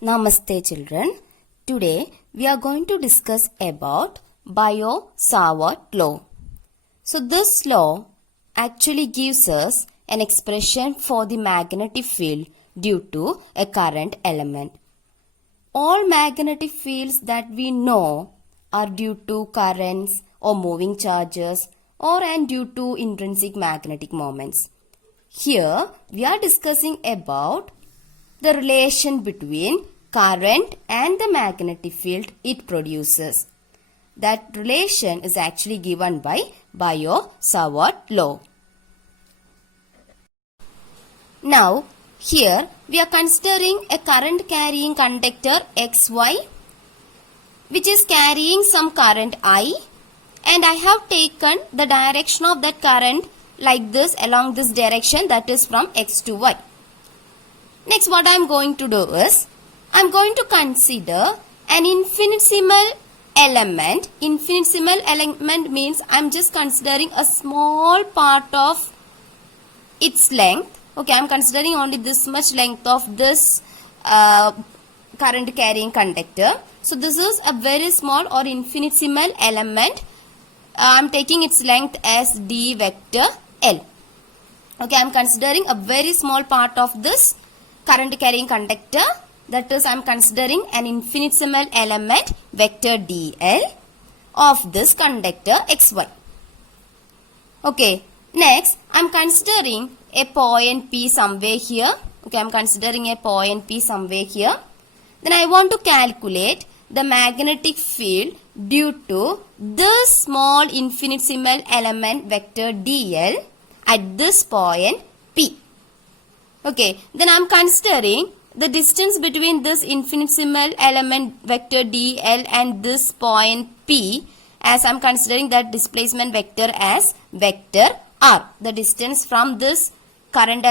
Namaste children. Today we are going to discuss about Biot-Savart law. So this law actually gives us an expression for the magnetic field due to a current element. All magnetic fields that we know are due to currents or moving charges or and due to intrinsic magnetic moments. Here we are discussing about the relation between current and the magnetic field it produces. That relation is actually given by Biot-Savart law. Now, here we are considering a current carrying conductor XY which is carrying some current I, and I have taken the direction of that current like this along this direction, that is from X to Y. Next, what I am going to do is, I am going to consider an infinitesimal element. Infinitesimal element means I am just considering a small part of its length. Okay, I am considering only this much length of this current carrying conductor. So, this is a very small or infinitesimal element. I am taking its length as d vector L. Okay, I am considering a very small part of this current carrying conductor, that is I am considering an infinitesimal element vector dl of this conductor xy. Okay, next I am considering a point P somewhere here. Okay, I am considering a point P somewhere here. Then I want to calculate the magnetic field due to this small infinitesimal element vector dl at this point P. Okay, then I am considering the distance between this infinitesimal element vector dl and this point P, as I am considering that displacement vector as vector r. The distance from this current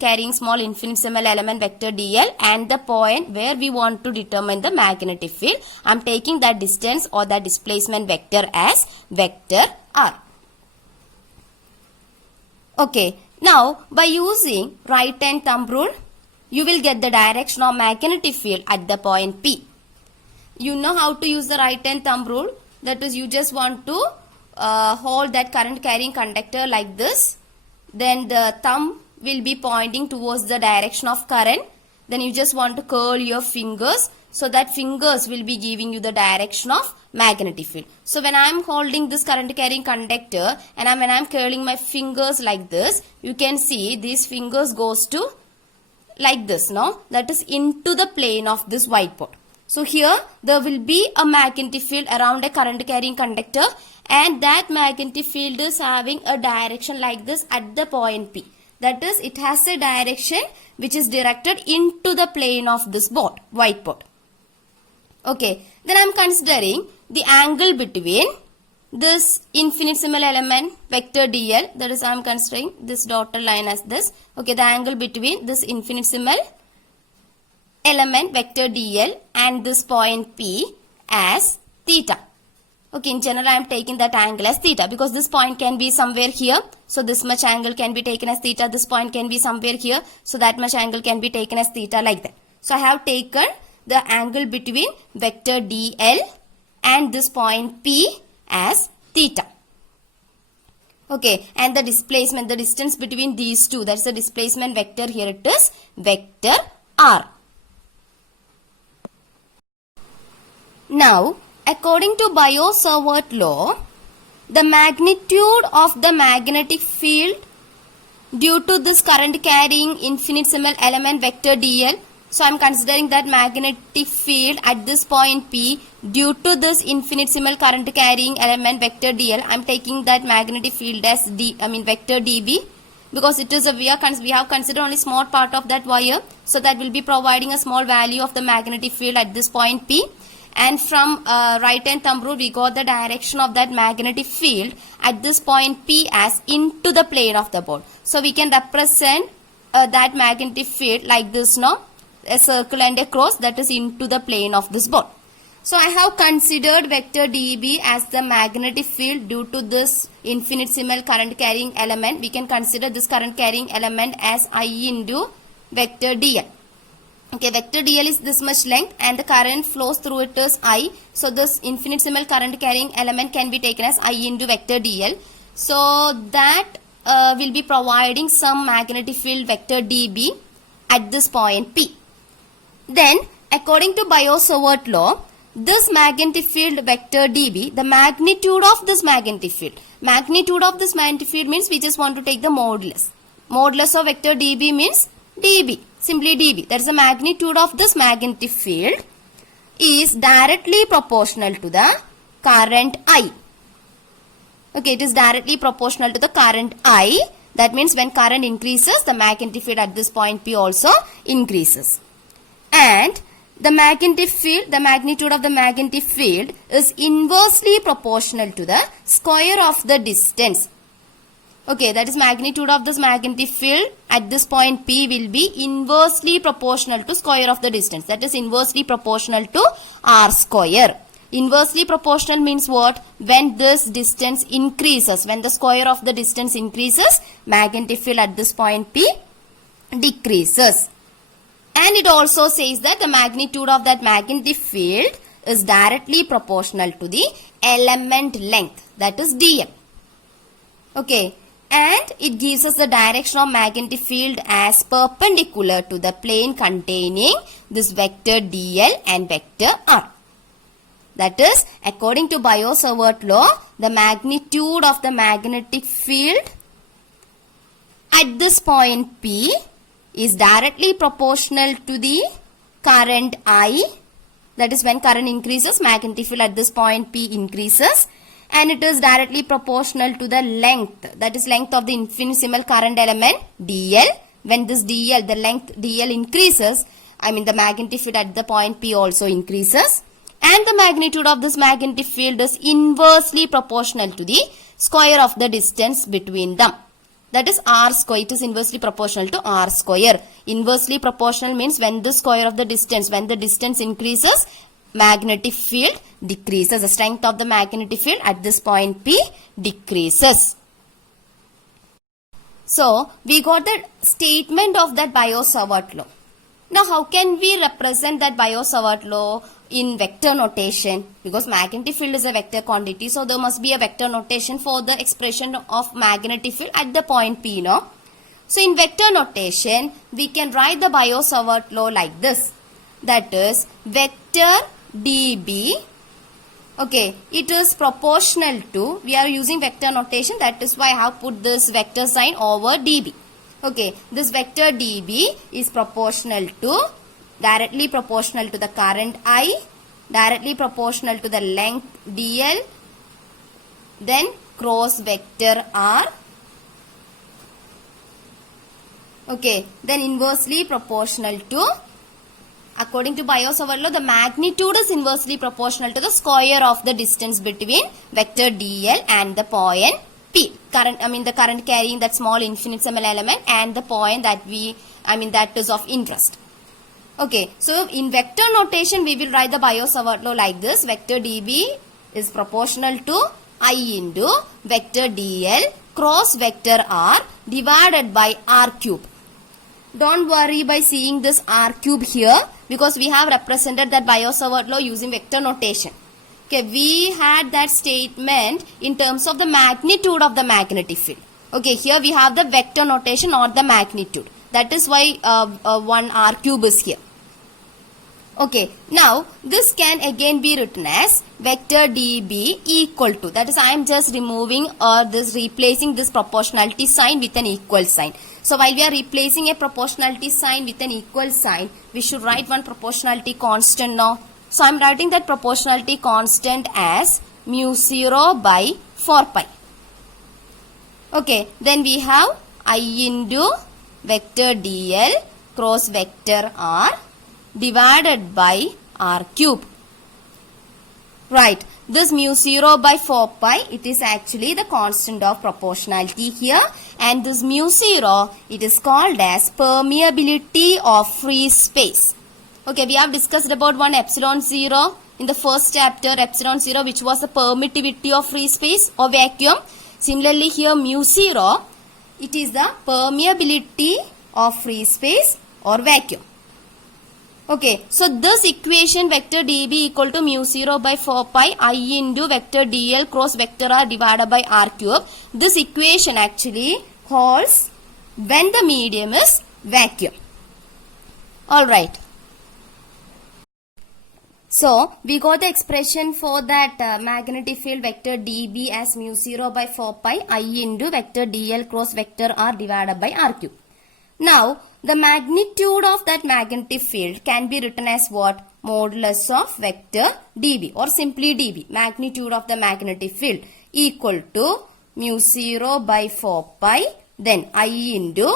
carrying small infinitesimal element vector dl and the point where we want to determine the magnetic field, I am taking that distance or that displacement vector as vector r. Okay, now by using right hand thumb rule, you will get the direction of magnetic field at the point P. You know how to use the right hand thumb rule. That is, you just want to hold that current carrying conductor like this. Then the thumb will be pointing towards the direction of current. Then you just want to curl your fingers, so that fingers will be giving you the direction of magnetic field. So when I am holding this current carrying conductor and when I am curling my fingers like this, you can see these fingers goes to like this, no? That is into the plane of this whiteboard. So here there will be a magnetic field around a current carrying conductor, and that magnetic field is having a direction like this at the point P. That is, it has a direction which is directed into the plane of this board, whiteboard. Okay, then I am considering the angle between this infinitesimal element vector dl, that is I am considering this dotted line as this. Okay, the angle between this infinitesimal element vector dl and this point P as theta. Okay, in general I am taking that angle as theta because this point can be somewhere here. So this much angle can be taken as theta. This point can be somewhere here. So that much angle can be taken as theta, like that. So I have taken the angle between vector dl and this point P as theta. Okay, and the displacement, the distance between these two, that's the displacement vector, here it is vector r. Now, according to Biot-Savart law, the magnitude of the magnetic field due to this current carrying infinitesimal element vector dl, so I am considering that magnetic field at this point P due to this infinitesimal current carrying element vector dl, I am taking that magnetic field as vector dB, because it is we have considered only small part of that wire, so that will be providing a small value of the magnetic field at this point P. And from right hand thumb rule, we got the direction of that magnetic field at this point P as into the plane of the board. So we can represent that magnetic field like this, no? A circle and a cross, that is into the plane of this board. So I have considered vector dB as the magnetic field due to this infinitesimal current carrying element. We can consider this current carrying element as I into vector dl. Okay, vector dl is this much length and the current flows through it is I. So this infinitesimal current carrying element can be taken as I into vector dl. So that will be providing some magnetic field vector dB at this point P. Then according to Biot-Savart law, this magnetic field vector dB, the magnitude of this magnetic field means we just want to take the modulus. Modulus of vector dB means dB, simply dB. That is the magnitude of this magnetic field is directly proportional to the current I. Okay, it is directly proportional to the current I. That means when current increases, the magnetic field at this point P also increases. And the magnetic field, the magnitude of the magnetic field is inversely proportional to the square of the distance. Okay, that is magnitude of this magnetic field at this point P will be inversely proportional to square of the distance. That is inversely proportional to R square. Inversely proportional means what? When this distance increases, when the square of the distance increases, magnetic field at this point P decreases. And it also says that the magnitude of that magnetic field is directly proportional to the element length, that is dm. Okay, and it gives us the direction of magnetic field as perpendicular to the plane containing this vector dl and vector r. That is, according to Biot-Savart law, the magnitude of the magnetic field at this point P is directly proportional to the current I. That is, when current increases, magnetic field at this point P increases. And it is directly proportional to the length. That is, length of the infinitesimal current element dl. When this dl, the length dl increases, the magnetic field at the point P also increases. And the magnitude of this magnetic field is inversely proportional to the square of the distance between them. That is R square. It is inversely proportional to R square. Inversely proportional means when the square of the distance, when the distance increases, magnetic field decreases. The strength of the magnetic field at this point P decreases. So, we got the statement of that Biot-Savart law. Now, how can we represent that Biot-Savart law in vector notation? Because magnetic field is a vector quantity, so there must be a vector notation for the expression of magnetic field at the point P, no? So, in vector notation, we can write the Biot-Savart law like this. That is, vector dB, okay, it is proportional to, we are using vector notation, that is why I have put this vector sign over dB. Okay, this vector dB is proportional to, directly proportional to the current I, directly proportional to the length dl, then cross vector r, okay, then inversely proportional to, according to Biot-Savart law, the magnitude is inversely proportional to the square of the distance between vector dl and the point P. The current carrying that small infinitesimal element and the point that that is of interest. Okay, so in vector notation, we will write the Biot-Savart law like this. Vector dB is proportional to I into vector dl cross vector r divided by r cube. Don't worry by seeing this r cube here, because we have represented that Biot-Savart law using vector notation. Okay, we had that statement in terms of the magnitude of the magnetic field. Okay, here we have the vector notation, not the magnitude. That is why one r cube is here. Okay, now this can again be written as vector dB equal to, that is, I am just removing or replacing this proportionality sign with an equal sign. So while we are replacing a proportionality sign with an equal sign, we should write one proportionality constant now. So I am writing that proportionality constant as mu 0 by 4 pi. Okay, then we have I into vector dl cross vector r divided by r cube. Right, this mu 0 by 4 pi, it is actually the constant of proportionality here, and this mu 0, it is called as permeability of free space. Okay, we have discussed about one epsilon 0 in the first chapter, epsilon 0, which was the permittivity of free space or vacuum. Similarly, here mu 0, it is the permeability of free space or vacuum. Okay, so this equation vector dB equal to mu 0 by 4 pi I into vector dl cross vector r divided by r cube. This equation actually holds when the medium is vacuum. Alright. So, we got the expression for that magnetic field vector dB as mu 0 by 4 pi I into vector dl cross vector r divided by r cube. Now, the magnitude of that magnetic field can be written as what? Modulus of vector dB or simply dB. Magnitude of the magnetic field equal to mu 0 by 4 pi then I into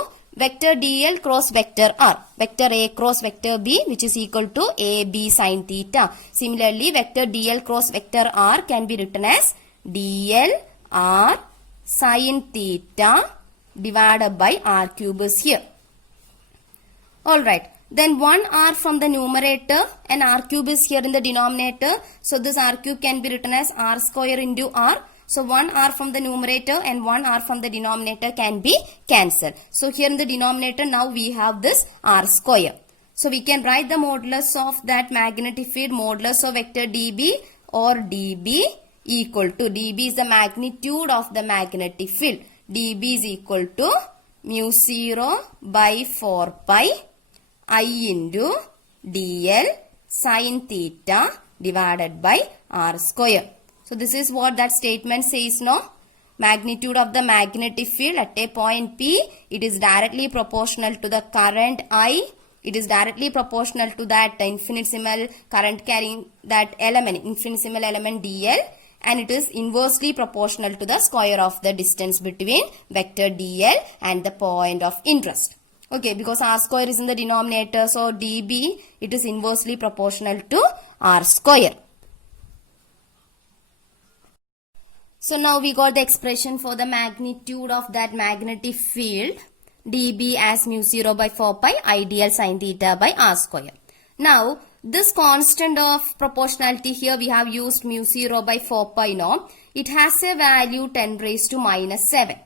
vector dl cross vector r. Vector a cross vector b which is equal to ab sin theta. Similarly, vector dl cross vector r can be written as dl r sin theta divided by r cube is here. Alright, then 1r from the numerator and r cube is here in the denominator. So this r cube can be written as r square into r. So 1r from the numerator and 1r from the denominator can be cancelled. So here in the denominator now we have this r square. So we can write the modulus of that magnetic field, modulus of vector dB or dB equal to, dB is the magnitude of the magnetic field. dB is equal to mu 0 by 4 pi I into dl sin theta divided by r square. So this is what that statement says, no? Magnitude of the magnetic field at a point P, it is directly proportional to the current I. It is directly proportional to that infinitesimal current carrying that element, infinitesimal element dl, and it is inversely proportional to the square of the distance between vector dl and the point of interest. Okay, because r square is in the denominator, so dB, it is inversely proportional to r square. So now we got the expression for the magnitude of that magnetic field dB as mu 0 by 4 pi I dl sin theta by r square. Now this constant of proportionality here we have used mu 0 by 4 pi now. It has a value 10 raised to minus 7.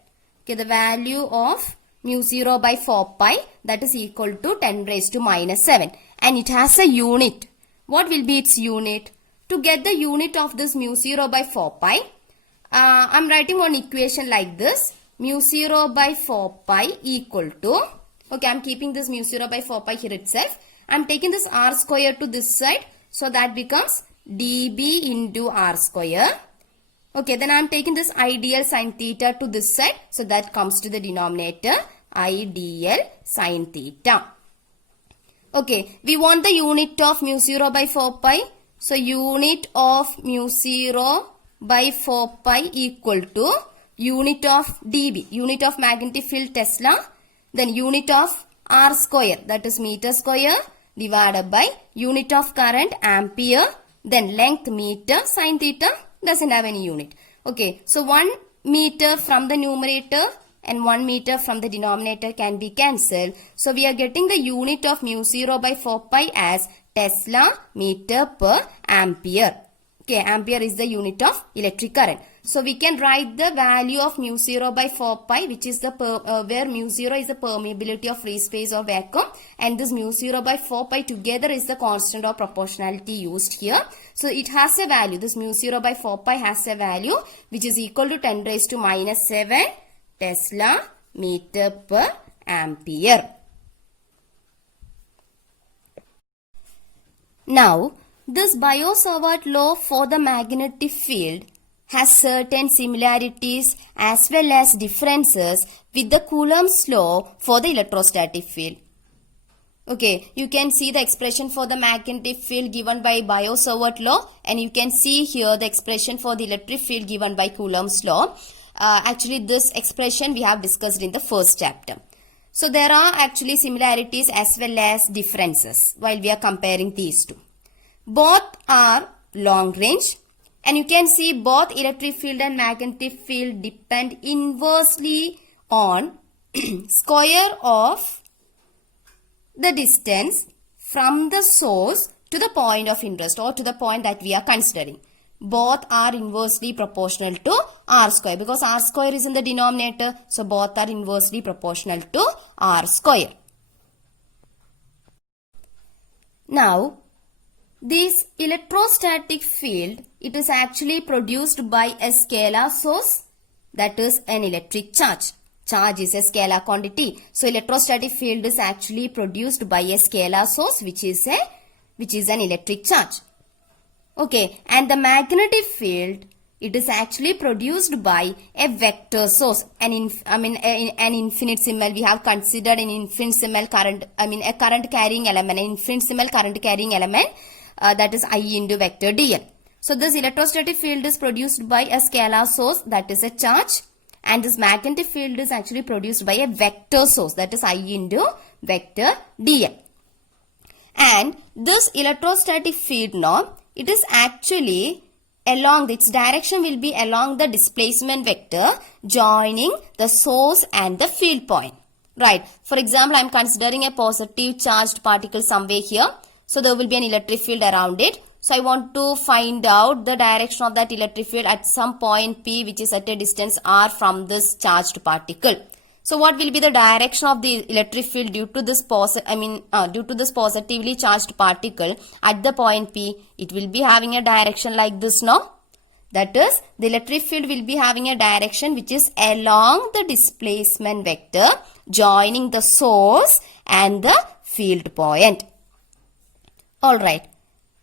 Okay, the value of mu 0 by 4 pi that is equal to 10 raised to minus 7 and it has a unit. What will be its unit? To get the unit of this mu 0 by 4 pi, I am writing one equation like this. Mu 0 by 4 pi equal to, okay, I am keeping this mu 0 by 4 pi here itself. I am taking this r square to this side, so that becomes dB into r square. Okay, then I am taking this I dl sin theta to this side, so that comes to the denominator I dl sin theta. Okay, we want the unit of mu 0 by 4 pi. So unit of mu 0 by 4 pi equal to unit of dB, unit of magnetic field Tesla, then unit of r square, that is meter square, divided by unit of current ampere, then length meter, sin theta doesn't have any unit. Okay, so 1 meter from the numerator and 1 meter from the denominator can be cancelled. So we are getting the unit of mu 0 by 4 pi as Tesla meter per ampere. Okay, ampere is the unit of electric current. So we can write the value of mu 0 by 4 pi, which is the where mu 0 is the permeability of free space or vacuum, and this mu 0 by 4 pi together is the constant of proportionality used here. So it has a value, this mu 0 by 4 pi has a value which is equal to 10 raised to minus 7 Tesla meter per ampere. Now, this Biot-Savart law for the magnetic field has certain similarities as well as differences with the Coulomb's law for the electrostatic field. Okay, you can see the expression for the magnetic field given by Biot-Savart law, and you can see here the expression for the electric field given by Coulomb's law. Actually, this expression we have discussed in the first chapter. So there are actually similarities as well as differences while we are comparing these two. Both are long range, and you can see both electric field and magnetic field depend inversely on square of the distance from the source to the point of interest or to the point that we are considering. Both are inversely proportional to r square because r square is in the denominator. So both are inversely proportional to r square. Now, this electrostatic field, it is actually produced by a scalar source, that is an electric charge. Charge is a scalar quantity. So, electrostatic field is actually produced by a scalar source which is an electric charge. Okay, and the magnetic field, it is actually produced by a vector source. An infinitesimal, we have considered an infinitesimal current, a current carrying element, an infinitesimal current carrying element, that is I into vector dl. So this electrostatic field is produced by a scalar source, that is a charge, and this magnetic field is actually produced by a vector source, that is I into vector dl. And this electrostatic field now, it is actually along, its direction will be along the displacement vector joining the source and the field point. Right. For example, I am considering a positive charged particle somewhere here. So there will be an electric field around it. So I want to find out the direction of that electric field at some point P, which is at a distance r from this charged particle. So what will be the direction of the electric field due to this positively charged particle at the point P? It will be having a direction like this now. That is, the electric field will be having a direction which is along the displacement vector joining the source and the field point. Alright.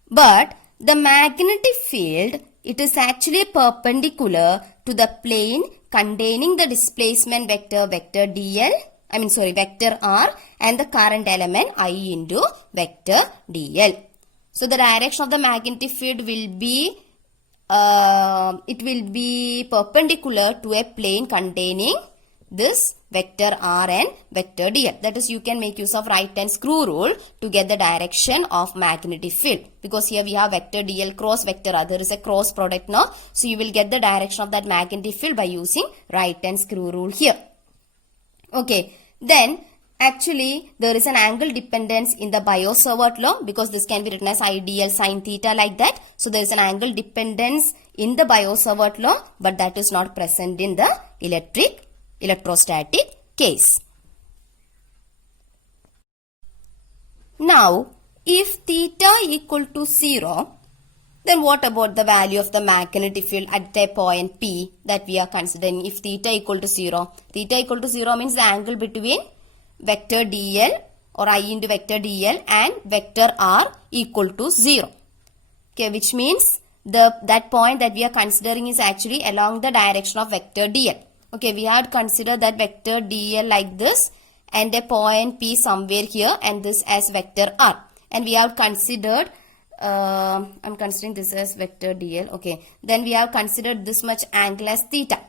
But the magnetic field, it is actually perpendicular to the plane containing the displacement vector dl, vector r, and the current element I into vector dl. So the direction of the magnetic field will be, it will be perpendicular to a plane containing this vector r and vector dl. That is, you can make use of right hand screw rule to get the direction of magnetic field, because here we have vector dl cross vector r. There is a cross product now, so you will get the direction of that magnetic field by using right hand screw rule here. Okay, then actually there is an angle dependence in the Biot-Savart law, because this can be written as IDL sin theta like that. So there is an angle dependence in the Biot-Savart law, but that is not present in the electrostatic case. Now, if theta equal to 0, then what about the value of the magnetic field at a point P that we are considering if theta equal to 0? Theta equal to 0 means the angle between vector dl or I into vector dl and vector r equal to 0. Okay, which means that point that we are considering is actually along the direction of vector dl. Okay, we had considered that vector dl like this and a point P somewhere here and this as vector r. And we have considered, I'm considering this as vector dl. Okay, then we have considered this much angle as theta.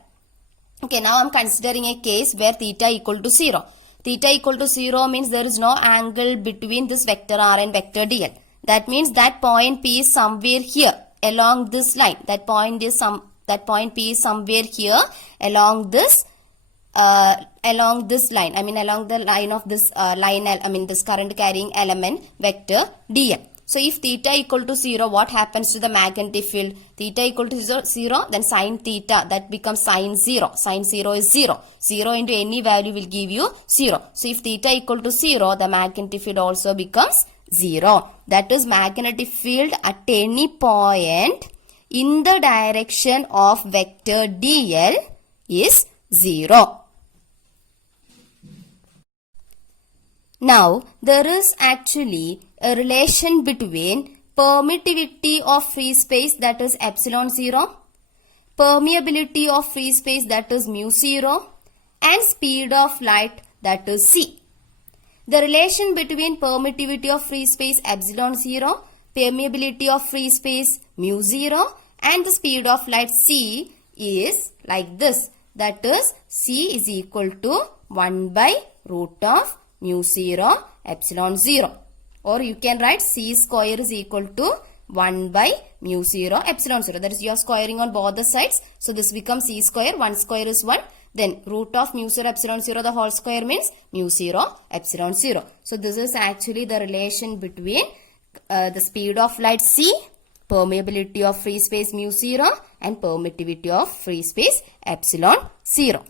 Okay, now I'm considering a case where theta equal to 0. Theta equal to 0 means there is no angle between this vector r and vector dl. That means that point P is somewhere here along this line. That point P is somewhere here along this line. Along the line of this this current carrying element vector dl. So if theta equal to 0, what happens to the magnetic field? Theta equal to 0, then sin theta, that becomes sin 0. Sin 0 is 0. 0 into any value will give you 0. So if theta equal to 0, the magnetic field also becomes 0. That is, magnetic field at any point in the direction of vector dl is 0. Now, there is actually a relation between permittivity of free space, that is epsilon 0, permeability of free space, that is mu 0, and speed of light, that is c. The relation between permittivity of free space epsilon 0, permeability of free space mu 0, and the speed of light c is like this. That is, c is equal to 1 by root of mu 0 epsilon 0. Or you can write c square is equal to 1 by mu 0 epsilon 0. That is, you are squaring on both the sides. So this becomes c square. 1 square is 1. Then root of mu 0 epsilon 0, the whole square means mu 0 epsilon 0. So this is actually the relation between the speed of light c, permeability of free space mu 0, and permittivity of free space epsilon 0.